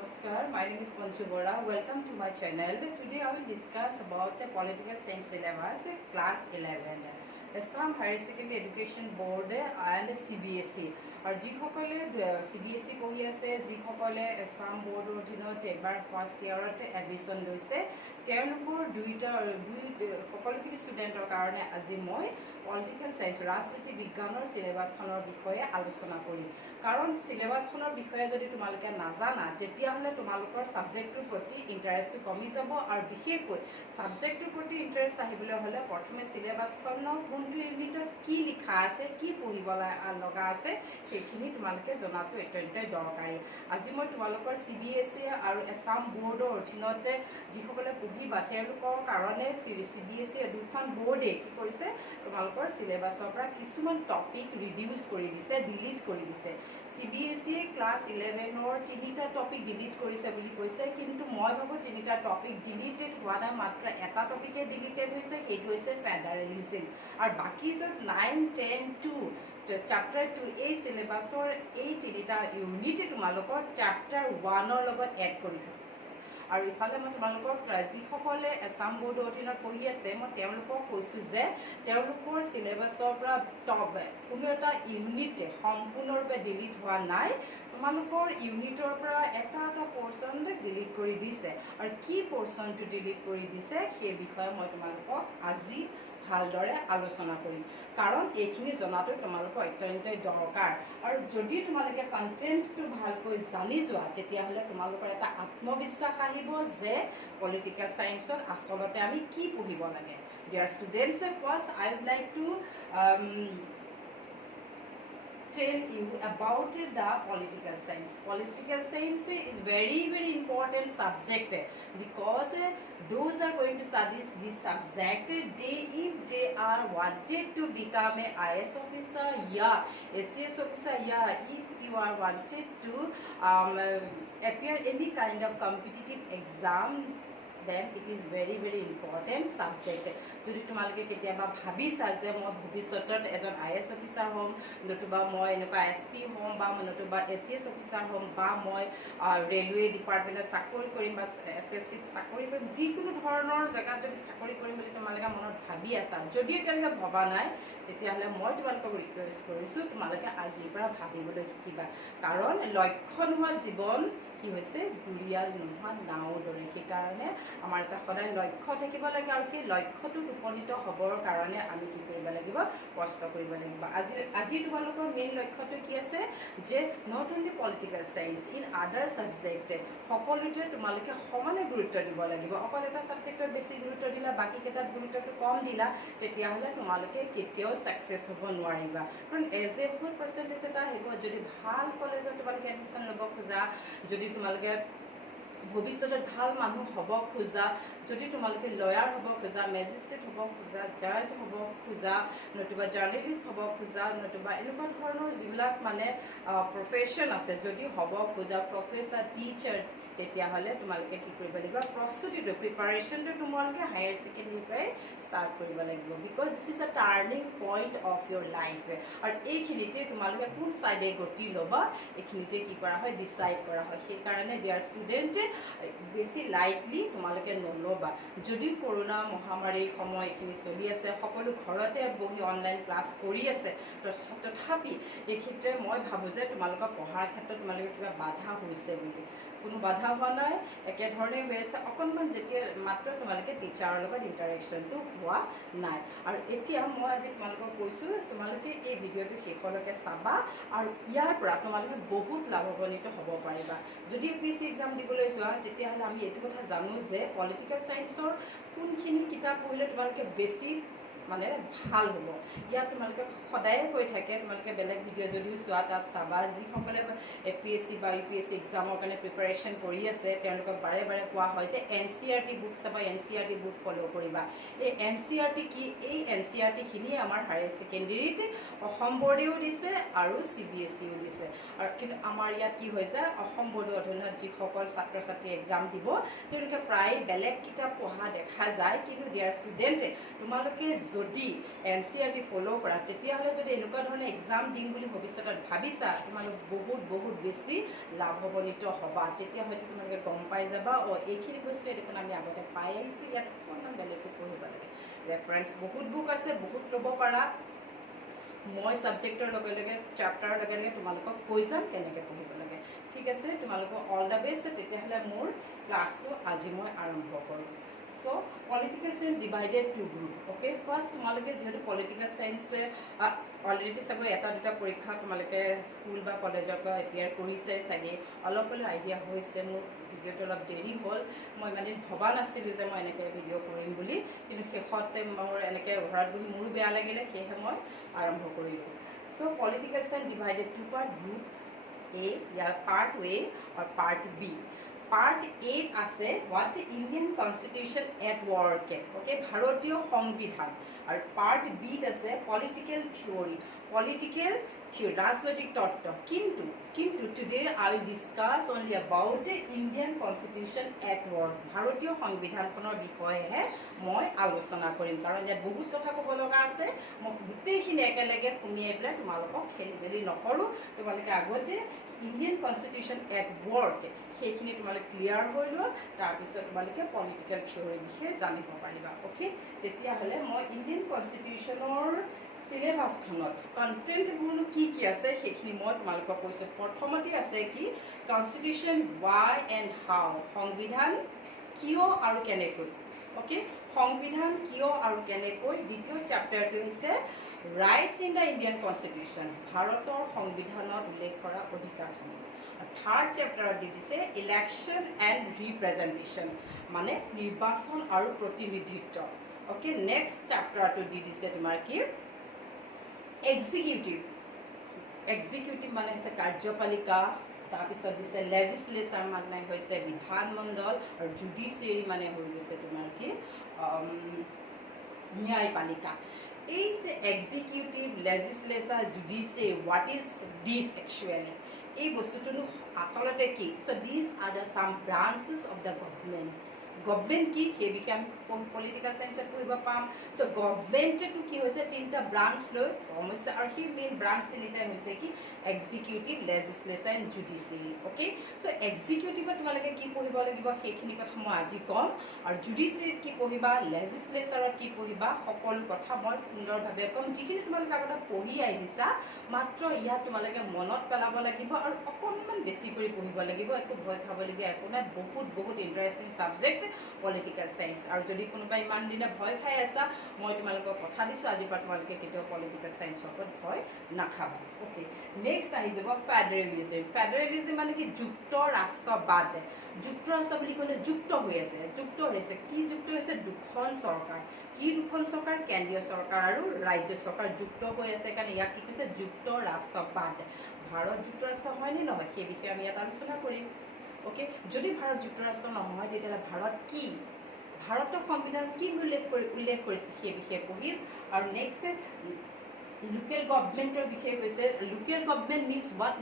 Namaskar, my name is Panchu Bora. Welcome to my channel. Today I will discuss about the political science syllabus class 11. Assam Higher Secondary Education Board and CBSE. और যিসকলে CBSE পঢ়ি আছে যিসকলে আসাম বোৰ্ডৰ অধীনত এবাৰ first ইয়াৰত admission লৈছে তেওঁলোকৰ সকলোখিনি ষ্টুডেণ্টৰ কাৰণে আজি মই পলিটিকেল সায়েন্স ৰাজনীতি বিজ্ঞানৰ সিলেবাসখনৰ বিষয়ে আলোচনা কৰিম কাৰণ সিলেবাসখনৰ বিষয়ে যদি তোমালোকে নাজানা তেতিয়াহ'লে তোমালোকৰ সাবজেক্টটোৰ প্ৰতি ইণ্টাৰেষ্টটো কমি যাব আৰু বিশেষকৈ সাবজেক্টটোৰ প্ৰতি ইণ্টাৰেষ্ট আহিবলৈ হ'লে প্ৰথমে সিলেবাসখনৰ কোনটো ইউনিটত কি লিখা আছে কি পঢ়িব লগা আছে সেইখিনি তোমালোকে জনাটো অত্যন্তই দৰকাৰী আজি মই তোমালোকৰ CBSE আৰু আসাম বোৰ্ডৰ অধীনতে যিসকলে পঢ়িবা তেওঁলোকৰ কাৰণে CBSE দুখন বোৰ্ডে কি কৰিছে তোমালোকৰ সিলেবাসৰ পৰা কিছুমান টপিক ৰিডিউস কৰি দিছে ডিলিট কৰি দিছে CBSE ক্লাস 11ৰ তিনিটা টপিক ডিলিট কৰিছে বুলি কৈছে কিন্তু মই ভাবো তিনিটা টপিক ডিলিটেড হোৱা নাই মাত্ৰ এটা টপিকে ডিলিটেড হৈছে সেইটো হৈছে ফেডাৰেলিজম আৰু বাকি যত 9 10 2 Chapter 2 এই সিলেবাসৰ এই তিনিটা ইউনিট তোমালোকৰ Chapter 1 ৰ লগত এড কৰি থাকিছে আৰু ইফালে মই তোমালোকৰ যিসকলে আসাম বোৰ্ডৰ অধীনত পঢ়ি আছে মই তেওঁলোকক কৈছো যে তেওঁলোকৰ সিলেবাসৰ পৰা টপ কোনো এটা ইউনিট সম্পূৰ্ণৰূপে ডিলিট হোৱা নাই তোমালোকৰ ইউনিটৰ পৰা এটা পোৰশন ডিলিট কৰি দিছে আৰু কি পোৰশনটো ডিলিট কৰি দিছে সেই বিষয়ে মই তোমালোকক আজি ভালদৰে আলোচনা কৰিম কাৰণ এইখিনি জনাটো তোমালোকৰ অত্যন্তই দৰকাৰ আৰু যদি তোমালোকে কন্টেন্টটো ভালকৈ জানি যোৱা তেতিয়াহ'লে তোমালোকৰ এটা আত্মবিশ্বাস আহিব যে পলিটিক্যাল সায়েন্সত আসলতে আমি কি পঢ়িব লাগে dear students first I would like to tell you about the political science. Political science is very important subject because those are going to study this subject if they are wanted to become a IS officer ACS officer if you are wanted to appear any kind of competitive exam then it is very important subject যদি তোমালোকে কেতিয়াবা ভাবিছা যে মই ভৱিষ্যতত এজন IS officer হ'ম নতুবা মই এনেকুৱা SP হ'ম বা নতুবা ACS অফিচাৰ হ'ম বা মই ৰেলৱে ডিপাৰ্টমেণ্টত চাকৰি কৰিম বা SSC চাকৰি কৰিম যিকোনো ধৰণৰ জেগাত যদি চাকৰি কৰিম বুলি তোমালোকে মনত ভাবি আছা যদি এতিয়ালৈকে ভবা নাই তেতিয়াহ'লে মই তোমালোকক ৰিকুৱেষ্ট কৰিছোঁ তোমালোকে আজিৰ পৰা ভাবিবলৈ শিকিবা কাৰণ লক্ষ্য নোহোৱা জীৱন কি হৈছে গুৰিয়াল নোহোৱা নাও দৰে সেইকাৰণে আমাৰ এটা সদায় লক্ষ্য থাকিব লাগে আৰু সেই লক্ষ্যটো উপনীত হ'বৰ কাৰণে আমি কি কৰিব লাগিব কষ্ট কৰিব লাগিব আজি তোমালোকৰ মেইন লক্ষ্যটো কি আছে যে not only political science in আদাৰ সাবজেক্ট সকলোতে তোমালোকে সমানে গুৰুত্ব দিব লাগিব অকল এটা সাবজেক্টত বেছি গুৰুত্ব দিলা বাকি কেইটাত গুৰুত্বটো কম দিলা তেতিয়াহ'লে তোমালোকে কেতিয়াও সাকসেস হ'ব নোৱাৰিবা কাৰণ এজ এ ফুল পাৰ্চেন্টেজ এটা আহিব যদি ভাল কলেজত তোমালোকে এডমিশ্যন ল'ব খোজা যদি তোমালোকে ভৱিষ্যতত ভাল মানুহ হ'ব খোজা যদি তোমালোকে লয়াৰ হ'ব খোজা মেজিষ্ট্ৰেট হ'ব খোজা জাজ হ'ব খোজা নতুবা জাৰ্নেলিষ্ট হ'ব খোজা নতুবা এনেকুৱা ধৰণৰ যিবিলাক মানে প্ৰফেশ্যন আছে যদি হ'ব খোজা প্ৰফেছৰ টিচাৰ তেতিয়াহ'লে তোমালোকে কি কৰিব লাগিব প্ৰস্তুতিটো প্ৰিপাৰেশ্যনটো তোমালোকে হায়াৰ ছেকেণ্ডেৰী পৰাই ষ্টাৰ্ট কৰিব লাগিব because this is a turning point of your life আৰু এইখিনিতে তোমালোকে কোন ছাইডে গতি ল'বা এইখিনিতে কি কৰা হয় ডিচাইড কৰা হয় সেইকাৰণে ডিয়াৰ ষ্টুডেণ্টে বেছি লাইটলি তোমালোকে নল'বা যদি কৰোণা মহামাৰীৰ সময় এইখিনি চলি আছে সকলো ঘৰতে বহি অনলাইন ক্লাছ কৰি আছে তথাপি এই ক্ষেত্ৰত মই ভাবোঁ যে তোমালোকৰ পঢ়াৰ ক্ষেত্ৰত তোমালোকে কিবা বাধা হৈছে বুলি কোনো বাধা হোৱা নাই একেধৰণে হৈ আছে অকণমান যেতিয়া মাত্ৰ তোমালোকে টিচাৰৰ লগত ইণ্টাৰেকশ্যনটো হোৱা নাই আৰু এতিয়া মই আজি তোমালোকক কৈছোঁ তোমালোকে এই ভিডিঅ'টো শেষলৈকে চাবা আৰু ইয়াৰ পৰা তোমালোকে বহুত লাভৱান্বিত হ'ব পাৰিবা যদি UPSC এক্সাম দিবলৈ যোৱা তেতিয়াহ'লে আমি এইটো কথা জানো যে পলিটিক্যাল সায়েন্সৰ কোনখিনি কিতাপ পঢ়িলে তোমালোকে বেছি মানে ভাল হ'ব ইয়াত তোমালোকে সদায় কৈ থাকে তোমালোকে বেলেগ ভিডিঅ' যদিও চোৱা তাত চাবা যিসকলে APSC বা UPSC এক্সামৰ কাৰণে প্ৰিপাৰেশ্যন কৰি আছে তেওঁলোকক বাৰে বাৰে কোৱা হয় যে NCERT বুক চাবা NCERT বুক ফ'ল' কৰিবা এই NCERT কি এই NCERTখিনিয়ে আমাৰ হায়াৰ ছেকেণ্ডেৰীত অসম বোৰ্ডেও দিছে আৰু CBSEও দিছে আৰু কিন্তু আমাৰ ইয়াত কি হৈ যায় অসম বোৰ্ডৰ অধীনত যিসকল ছাত্ৰ ছাত্ৰী এক্সাম দিব তেওঁলোকে প্ৰায় বেলেগ কিতাপ পঢ়া দেখা যায় কিন্তু ডিয়াৰ ষ্টুডেণ্টে তোমালোকে যদি NCERT ফ'ল' কৰা তেতিয়াহ'লে যদি এনেকুৱা ধৰণে এক্সাম দিম বুলি ভৱিষ্যতত ভাবিছা তোমালোক বহুত বেছি লাভৱান্বিত হ'বা তেতিয়া হয়তো তোমালোকে গম পাই যাবা এইখিনি বস্তুৱে দেখোন আমি আগতে পাই আহিছোঁ ইয়াত অকণমান বেলেগকৈ পঢ়িব লাগে ৰেফাৰেঞ্চ বহুত বুক আছে বহুত ল'ব পাৰা মই ছাবজেক্টৰ লগে লগে চেপ্টাৰৰ লগে লগে তোমালোকক কৈ যাম কেনেকৈ পঢ়িব লাগে ঠিক আছে তোমালোকক অল দ্য বেষ্ট তেতিয়াহ'লে মোৰ ক্লাছটো আজি মই আৰম্ভ কৰোঁ So, political science divided to group. Okay, first তোমালোকে যেহেতু political science already সব এটা দুটা পৰীক্ষা তোমালোকে স্কুল বা কলেজৰ পৰা এপিয়াৰ কৰিছে চাগে অলপ হ'লে আইডিয়া হৈছে মোৰ ভিডিঅ'টো অলপ দেৰি হ'ল মই মানে ভবা নাছিলোঁ যে মই এনেকৈ ভিডিঅ' কৰিম বুলি কিন্তু শেষতে মোৰ এনেকৈ ঘৰত বহি মোৰো বেয়া লাগিলে সেয়েহে মই আৰম্ভ কৰিলোঁ So, political science divided to part group A, year part A আৰু part B. Part 8 আছে what Indian Constitution at work okay ভাৰতীয় সংবিধান আৰু part B আছে political theory ৰাজনৈতিক তত্ত্ব কিন্তু today I will discuss only about Indian Constitution at work ভাৰতীয় সংবিধানখনৰ বিষয়েহে মই আলোচনা কৰিম কাৰণ ইয়াত বহুত কথা ক'ব লগা আছে মই গোটেইখিনি একেলগে শুনিয়ে পেলাই তোমালোকক খেলি নকৰোঁ তোমালোকে আগতে Indian Constitution at work সেইখিনি তোমালোকে ক্লিয়াৰ হৈ লোৱা তাৰপিছত তোমালোকে পলিটিকেল থিয়ৰী বিষয়ে জানিব পাৰিবা অ'কে তেতিয়াহ'লে মই ইণ্ডিয়ান কনষ্টিটিউশ্যনৰ চিলেবাছখনত কণ্টেণ্টবোৰনো কি আছে সেইখিনি মই তোমালোকক কৈছোঁ প্ৰথমতে আছে কি কনষ্টিটিউশ্যন ৱাই এণ্ড হাউ সংবিধান কিয় আৰু কেনেকৈ অ'কে সংবিধান কিয় আৰু কেনেকৈ দ্বিতীয় চেপ্টাৰটো হৈছে rights in the Indian constitution ভাৰতৰ সংবিধানত উল্লেখ কৰা অধিকাৰসমূহ থাৰ্ড চেপ্টাৰত দি দিছে ইলেকশ্যন এণ্ড ৰিপ্ৰেজেণ্টেশ্যন মানে নিৰ্বাচন আৰু প্ৰতিনিধিত্ব অ'কে নেক্সট চেপ্টাৰটো দি দিছে তোমাৰ কি এক্সিকিউটিভ মানে হৈছে কাৰ্যপালিকা তাৰপিছত দিছে লেজিছলেচাৰ মানে হৈছে বিধানমণ্ডল আৰু জুডিচিয়েৰী মানে হৈ গৈছে তোমাৰ কি ন্যায়পালিকা এই যে executive legislature judiciary what is this actually এই বস্তুটোনো আচলতে কি so' these are the some branches of the government কি সেই বিষয়ে আমি পলিটিকেল চায়েন্সত পঢ়িব পাম চ' গভৰ্ণমেণ্টটো কি হৈছে তিনিটা ব্ৰাঞ্চ লৈ সমস্যা আৰু সেই মেইন ব্ৰাঞ্চ তিনিটাই হৈছে কি executive legislature and judiciary okay so' এক্সিকিউটিভত তোমালোকে কি পঢ়িব লাগিব সেইখিনি কথা মই আজি ক'ম আৰু জুডিচিয়েৰীত কি পঢ়িবা লেজিছলেচাৰত কি পঢ়িবা সকলো কথা মই সুন্দৰভাৱে ক'ম যিখিনি তোমালোকে আগতে পঢ়ি আহিছা মাত্ৰ ইয়াত তোমালোকে মনত পেলাব লাগিব আৰু অকণমান বেছি কৰি পঢ়িব লাগিব একো ভয় খাবলগীয়া একো নাই বহুত ইণ্টাৰেষ্টিং ছাবজেক্ট পলিটিকেল চায়েন্স আৰু যদি কোনোবাই ইমান দিনে ভয় খাই আছা মই তোমালোকক কথা দিছোঁ আজিৰ পৰা তোমালোকে কেতিয়াও পলিটিকেল চায়েন্সৰ ওপৰত ভয় নাখাবা অ'কে নেক্সট আহি যাব ফেডাৰেলিজিম মানে কি যুক্তৰাষ্ট্ৰবাদ যুক্তৰাষ্ট্ৰ বুলি ক'লে যুক্ত হৈছে কি যুক্ত হৈছে দুখন চৰকাৰ কি দুখন চৰকাৰ কেন্দ্ৰীয় চৰকাৰ আৰু ৰাজ্য চৰকাৰ যুক্ত হৈ আছে কাৰণে ইয়াক কি কৈছে যুক্তৰাষ্ট্ৰবাদ ভাৰত যুক্তৰাষ্ট্ৰ হয়নে নহয় সেই বিষয়ে আমি ইয়াত আলোচনা কৰিম অ'কে যদি ভাৰত যুক্তৰাষ্ট্ৰ নহয় তেতিয়াহ'লে ভাৰত কি ভাৰতৰ সংবিধান কি উল্লেখ কৰিছে সেই বিষয়ে পঢ়িম আৰু নেক্সট লোকেল গভৰ্ণমেণ্টৰ বিষয়ে কৈছে লোকেল গভৰ্ণমেণ্ট মিনছ হোৱাট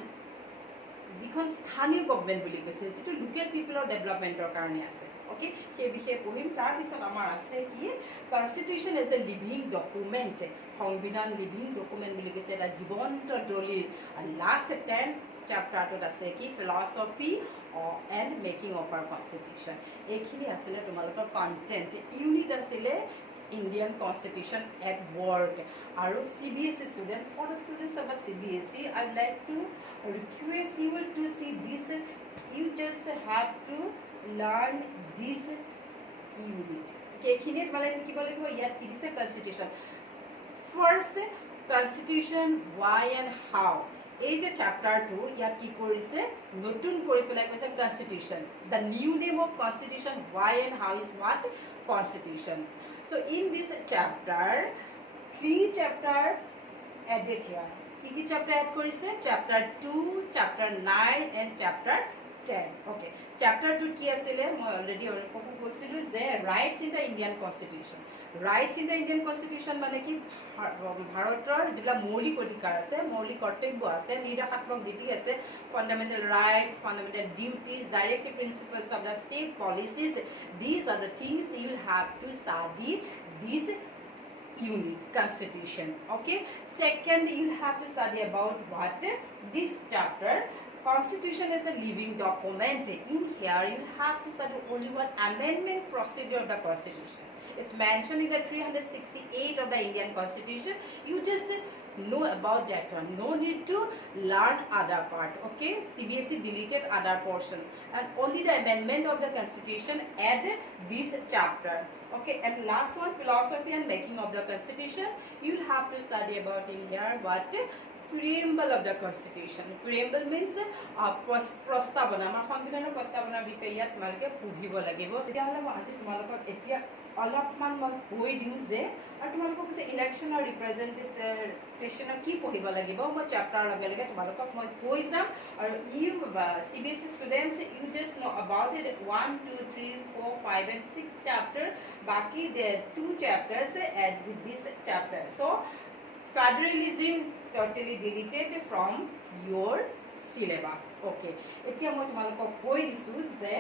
যিখন স্থানীয় গভৰ্ণমেণ্ট বুলি কৈছে যিটো লোকেল পিপলৰ ডেভেলপমেণ্টৰ কাৰণে আছে অ'কে সেই বিষয়ে পঢ়িম তাৰপিছত আমাৰ আছে কি constitution as a living document সংবিধান লিভিং ডকুমেণ্ট বুলি কৈছে এটা জীৱন্ত দলিল আৰু লাষ্ট 10th চেপ্টাৰটোত আছে কি philosophy and making of our constitution এইখিনি আছিলে তোমালোকৰ কণ্টেণ্ট ইউনিট আছিলে Indian Constitution at work আৰু CBSE student for the students of CBSE I would like to request you to see this you just have to learn this unit এইখিনি তোমালোকে শিকিব লাগিব ইয়াত কি দিছে constitution first constitution why and how এই যে চেপ্টাৰটো ইয়াত কি কৰিছে নতুন কৰি পেলাই কৈছে constitution the new name of constitution why and how is what constitution so in this chapter 3 chapter added here কি chapter add কৰিছে chapter 2 chapter 9 and chapter 10 okay chapter 2 কি আছিল মই অলৰেডি অনেককো কৈছিলো যে rights in the Indian constitution rights in the Indian constitution মানে কি ভাৰতৰ যিবিলাক মৌলিক অধিকাৰ আছে মৌলিক কৰ্তব্য আছে নিৰ্দেশাত্মক নীতি আছে fundamental rights fundamental duties directive principles of the state policies these are the things you will have to study these unit, constitution. Okay. Second, you have to study about what this chapter. Constitution is a living document. In here, you have to study only one amendment procedure of the constitution. It's mentioned in the 368 of the Indian Constitution. You just know about that one. No need to learn other part. Okay. CBSE deleted other portion and only the amendment of the Constitution add this chapter. Okay. And last one, philosophy and making of the Constitution. You'll have to study about in here what preamble of the Constitution. Preamble means প্ৰস্তাৱনা আমাৰ সংবিধানৰ প্ৰস্তাৱনাৰ বিষয়ে ইয়াত তোমালোকে পঢ়িব লাগিব তেতিয়াহ'লে মই আজি তোমালোকক এতিয়া অলপমান মই কৈ দিওঁ যে আৰু তোমালোকক কৈছে ইলেকশ্যন আৰু ৰিপ্ৰেজেণ্টেশ্যনৰ কি পঢ়িব লাগিব মই চেপ্টাৰ লগে লগে তোমালোকক মই কৈ যাম আৰু U CBSE students you just know about it 1 2 3 4 5 and 6 chapter বাকি the 2 chapters add with this chapter. So federalism totally deleted from your syllabus. Okay. এতিয়া মই তোমালোকক কৈ দিছো যে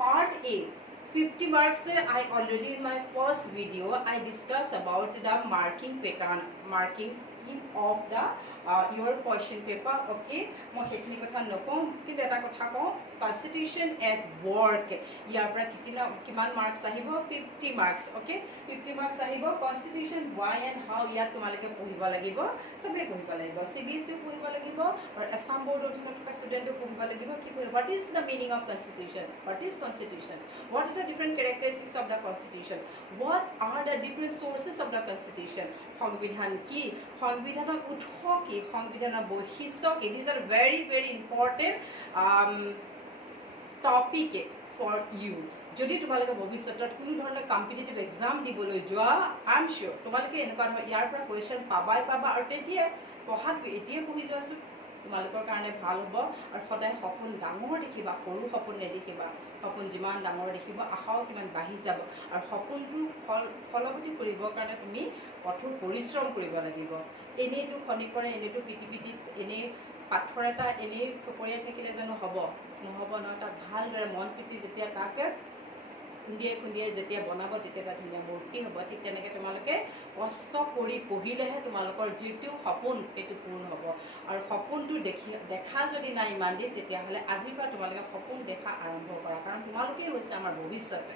part A 50 marks. I already in my first video I discussed about the marking pattern, marking scheme of the your question paper. Okay. মই হেখিনি কথা নকম কিন্তু এটা কথা কওঁ constitution at work ইয়াৰ পৰা কিমান মাৰ্কস আহিব 50 মাৰ্কস. Okay. 50 মাৰ্কস আহিব constitution why and how ইয়াত তোমালোকে পঢ়িব লাগিব সবে পঢ়িব লাগিব CBSE পঢ়িব লাগিব আৰু assam board অধীনত থকা ষ্টুডেন্টও পঢ়িব লাগিব কি what is the meaning of constitution, what is constitution, what are the different characteristics of the constitution, what are the different sources of the constitution, সংবিধান কি, সংবিধানৰ উৎস কি, সংবিধানৰ বৈশিষ্ট্য কি. These are very important topic for you. যদি তোমালোকে ভৱিষ্যতত কোনো ধৰণৰ কম্পিটিটিভ এক্সাম দিবলৈ যোৱা আই এম শিওৰ তোমালোকে এনেকুৱা ধৰণৰ ইয়াৰ পৰা কুৱেশ্যন পাবা আৰু তেতিয়া পঢ়াত এতিয়া পঢ়ি যোৱাচোন তোমালোকৰ কাৰণে ভাল হ'ব আৰু সদায় সপোন ডাঙৰ দেখিবা সৰু সপোন নেদেখিবা সপোন যিমান ডাঙৰ দেখিব আশাও কিমান বাঢ়ি যাব আৰু সপোনটো ফলৱতী কৰিবৰ কাৰণে তুমি কঠোৰ পৰিশ্ৰম কৰিব লাগিব. এনেইতো খনিকৰে এনেইতো পিটিপিটিত এনেই পাথৰ এটা এনেই ফপৰিয়াই থাকিলে জানো হ'ব নহ'ব নহয় তাক ভালদৰে মন পিটি যেতিয়া তাকে খুন্দিয়াই যেতিয়া বনাব তেতিয়া এটা ধুনীয়া মূৰ্তি হ'ব. ঠিক তেনেকৈ তোমালোকে কষ্ট কৰি পঢ়িলেহে তোমালোকৰ যিটো সপোন সেইটো পূৰ্ণ হ'ব আৰু সপোনটো দেখা যদি নাই ইমান দিন তেতিয়াহ'লে আজিৰ পৰা তোমালোকে সপোন দেখা আৰম্ভ কৰা কাৰণ তোমালোকেই হৈছে আমাৰ ভৱিষ্যত.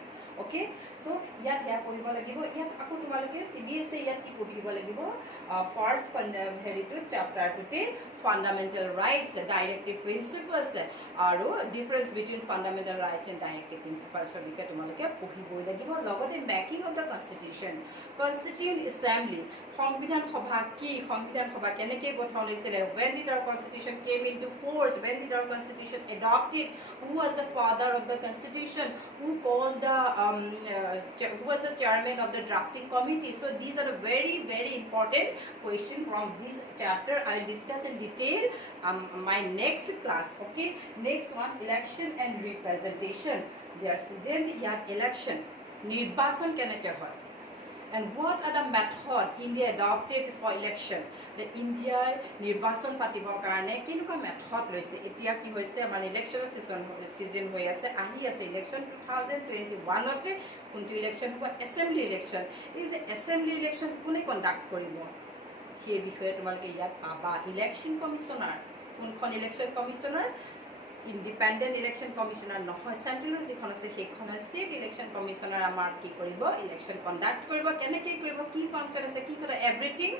ওকে. সো ইয়াত সেয়া পঢ়িব লাগিব. ইয়াত আকৌ তোমালোকে CBSE ইয়াত কি পঢ়িব লাগিব ফাৰ্ষ্ট হেৰিটো চেপ্টাৰটোতে ফাণ্ডামেণ্টেল ৰাইটছ ডাইৰেক্টিভ প্ৰিন্সিপলছ আৰু difference between fundamental rights and directive প্ৰিন্সিপলছৰ বিষয়ে তোমালোকে পঢ়িবই লাগিব. লগতে making of the constitution, constituent assembly সংবিধান সভা কি, সংবিধান সভা কেনেকৈ গঠন হৈছিলে, when did our constitution came into force, when did our constitution adopted, who was the father of the constitution, who called the who was the chairman of the drafting committee. So these are very important question from this chapter. I will discuss in detail my next class. Okay. Next one, election and representation. Dear student, here election নিৰ্বাচন কেনেকৈ হয় and what are the method India adopted for election. The India নিৰ্বাচন পাতিবৰ কাৰণে কেনেকুৱা method লৈছে. এতিয়া কি হৈছে আমাৰ ইলেকশ্যনৰ সিজন হৈ আছে আহি আছে ইলেকশ্যন 2021তে কোনটো ইলেকশ্যন হ'ব এছেম্বলি ইলেকশ্যন. এই যে এছেম্বলি ইলেকশ্যন কোনে কণ্ডাক্ট কৰিব সেই বিষয়ে তোমালোকে ইয়াত পাবা. ইলেকশ্যন কমিশ্যনাৰ কোনখন election commissioner independent election commissioner নহয় চেণ্ট্ৰেলৰ যিখন আছে সেইখন ষ্টেট ইলেকশ্যন কমিশ্যনাৰ আমাৰ কি কৰিব ইলেকশ্যন কণ্ডাক্ট কৰিব কেনেকৈ কৰিব কি ফাংচন আছে কি কথা এভৰিথিং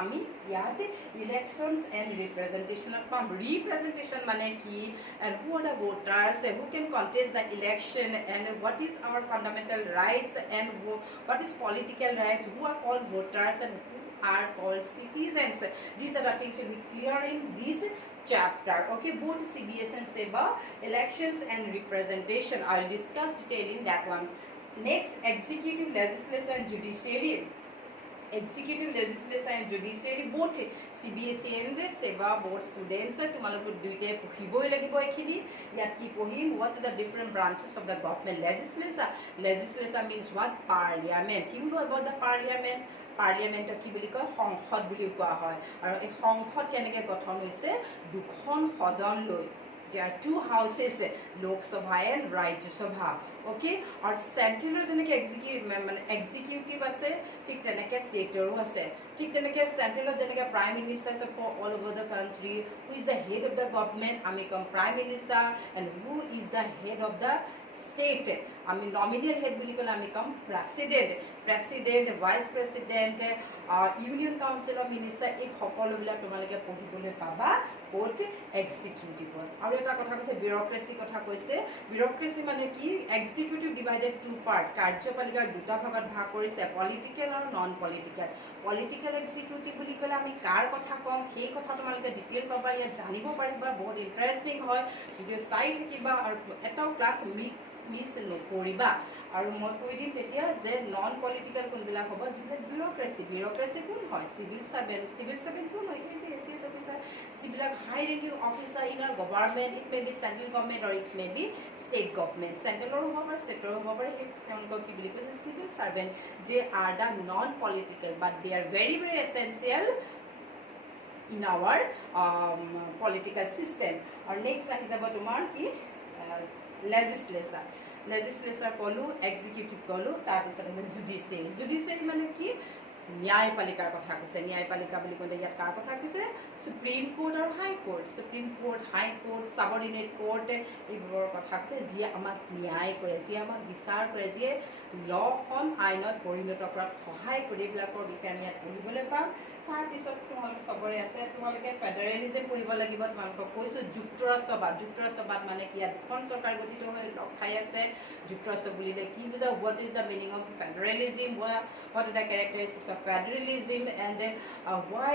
আমি ইয়াতে ইলেকশ্যনছ এণ্ড ৰিপ্ৰেজেণ্টেশ্যনত পাম. ৰিপ্ৰেজেণ্টেশ্যন মানে কি and who are the voters who can contest the election and what is our fundamental rights and what is political rights who are called voters and who are called citizens. These are the things will be clear in this chapter. Okay, both CBS and SEBA elections and representation. I will discuss detailing that one. Next, executive, legislature and judiciary. Executive, legislature and judiciary both CBSE and SEBA board students তোমালোকৰ দুইটাই পঢ়িবই লাগিব এখিনি. ইয়াত কি পঢ়িম what are the different branches of the government. Legislature means what? Parliament. You know about the parliament. পাৰ্লিয়ামেণ্টক কি বুলি কয় সংসদ বুলি কোৱা হয় আৰু এই সংসদ কেনেকৈ গঠন হৈছে দুখন সদন লৈ there are two houses, Lok Sabha and Rajya Sabha. Okay, और सेंट्रेলৰ যেনেকৈ এক্সিকিউটিভ আছে ঠিক তেনেকৈ ষ্টেটৰো আছে ঠিক তেনেকৈ চেন্ট্ৰেলত যেনেকৈ prime minister for all over the country who is the head of the government আমি ক'ম prime minister and who is the head of the state আমি নমিনেল হেড বুলি ক'লে আমি ক'ম president vice president union council of minister এই সকলোবিলাক তোমালোকে পঢ়িবলৈ পাবা ক'ত এক্সিকিউটিভত আৰু এটা কথা কৈছে বিউৰ'ক্ৰেচি কথা কৈছে বিউৰ'ক্ৰেচি মানে কি এক্সিকিউটিভ ডিভাইডেড টু পাৰ্ট কাৰ্যপালিকাৰ দুটা ভাগত ভাগ কৰিছে পলিটিকেল আৰু নন পলিটিকেল পলিটিকেল এক্সিকিউটিভ বুলি ক'লে আমি কাৰ কথা ক'ম সেই কথা তোমালোকে ডিটেইল পাবা ইয়াত জানিব পাৰিবা বহুত ইণ্টাৰেষ্টিং হয় ভিডিঅ' চাই থাকিবা আৰু এটাও ক্লাছ মিছ নকৰিবা আৰু মই কৈ দিম তেতিয়া যে নন পলিটিকেল কোনবিলাক হ'ব যিবিলাক বিউৰ'ক্ৰেচি কোন হয় চিভিল চাৰ্ভেণ্ট কোন হয় এই যে এছিএছ অফিচাৰ যিবিলাক high ranking officer in a government it may be central government or it may be state government চেণ্ট্ৰেলৰো হ'ব পাৰে ষ্টেটৰো হ'ব পাৰে সেই তেওঁলোকক কি বুলি কৈছে civil servant they are the non political but they are very very essential in our political system or next ahi jabo tomar ki legislature kolu executive kolu tar pisot hobe judiciary mane ki ন্যায়পালিকাৰ কথা কৈছে ন্যায়পালিকা বুলি ক'লে ইয়াত কাৰ কথা কৈছে supreme court আৰু হাই court সাবঅৰ্ডিনেট court এইবোৰৰ কথা কৈছে যিয়ে আমাক ন্যায় কৰে যিয়ে আমাক বিচাৰ কৰে যিয়ে লখন আইনত পৰিণত কৰাত সহায় কৰে এইবিলাকৰ বিষয়ে আমি ইয়াত পঢ়িবলৈ পাম তাৰপিছত তোমালোক চবৰে আছে তোমালোকে ফেডাৰেলিজম পঢ়িব লাগিব তোমালোকক কৈছোঁ যুক্তৰাষ্ট্ৰবাদ মানে কি ইয়াত দুখন চৰকাৰ গঠিত হৈ লগ খাই আছে যুক্তৰাষ্ট্ৰ বুলিলে কি বুজা what is the meaning of federalism what are the characteristics of federalism and why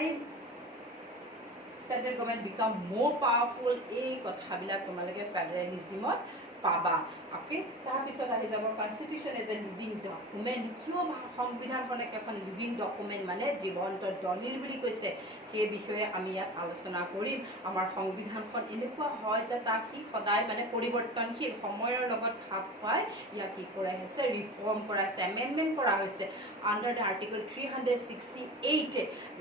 central government become more powerful এই কথাবিলাক তোমালোকে ফেডাৰেলিজমত পাবা ওকে তাৰপিছত আহি যাব constitution as a living document কিয় সংবিধানখনে এখন লিভিং ডকুমেণ্ট মানে জীৱন্ত দলিল বুলি কৈছে সেই বিষয়ে আমি ইয়াত আলোচনা কৰিম আমাৰ সংবিধানখন এনেকুৱা হয় যে তাক সি সদায় মানে পৰিৱৰ্তনশীল সময়ৰ লগত খাপ খুৱাই ইয়াক কি কৰা হৈছে ৰিফৰ্ম কৰা হৈছে এমেণ্ডমেণ্ট কৰা হৈছে আণ্ডাৰ দ্য আৰ্টিকল 368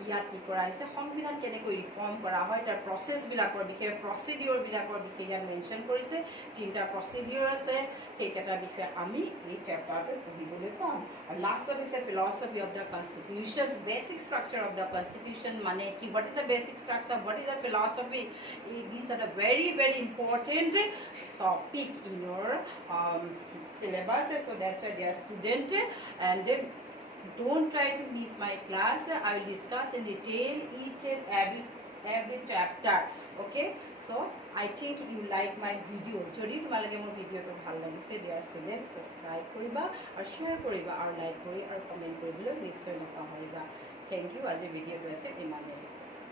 ইয়াত কি কৰা হৈছে সংবিধান কেনেকৈ ৰিফৰ্ম কৰা হয় তাৰ প্ৰচেছবিলাকৰ বিষয়ে প্ৰচিডিঅ'ৰবিলাকৰ বিষয়ে ইয়াত মেনশ্যন কৰিছে তিনিটা প্ৰচিডিঅ'ৰ আছে সেইকেইটাৰ বিষয়ে আমি এই চেপ্টাৰটোত পঢ়িবলৈ পাম আৰু লাষ্টত হৈছে philosophy of the constitution basic structure of the constitution মানে কি what is the basic structure what is the philosophy these are the very very important topic in your syllabus so that's why they are student and don't try to miss my class I will discuss in detail each and every chapter okay so I think you like my video jodi tumalage mor video to bhal lagise dear students subscribe koriba or share koriba or like kori or comment koribole nishoy napahoriba thank you as a video to ase imane